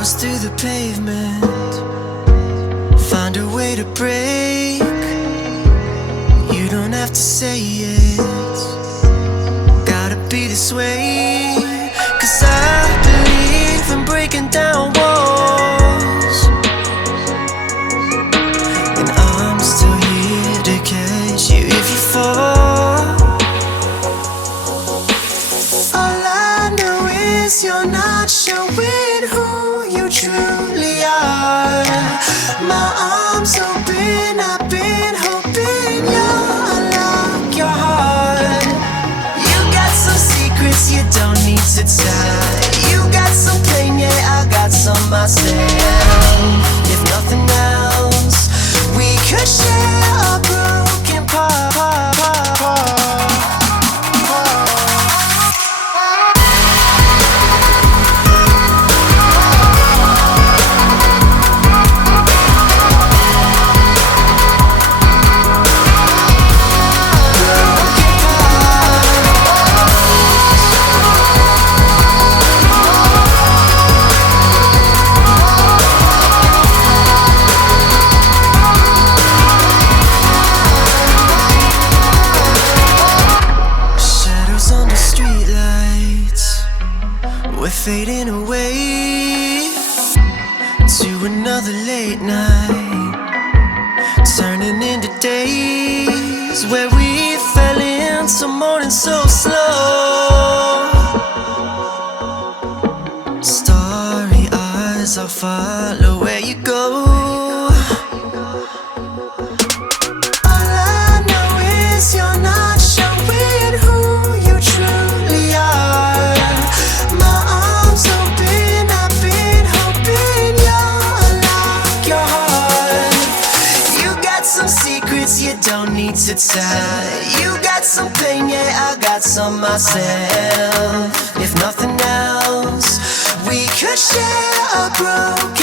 Powers through the pavement, find a way to break. You don't have to say it, gotta be this way. 'Cause I believe in breaking down walls, and I'm still here to catch you if you fall. All I know is you're not showing who you truly are. My arms open, I've been hoping you'll unlock your heart. You got some secrets you don't need to tell. You got some pain, yeah, I got some myself. If nothing else, we could share a broken fading away to another late night, turning into days where we fell into morning so slow. Starry eyes, I'll follow where you go. All I know is you're not showing who you truly are. My arms open, I've been hoping you'll unlock your heart. You got some secrets you don't need to tell. You got some pain, yeah, I got some myself. If nothing else, we could share a broken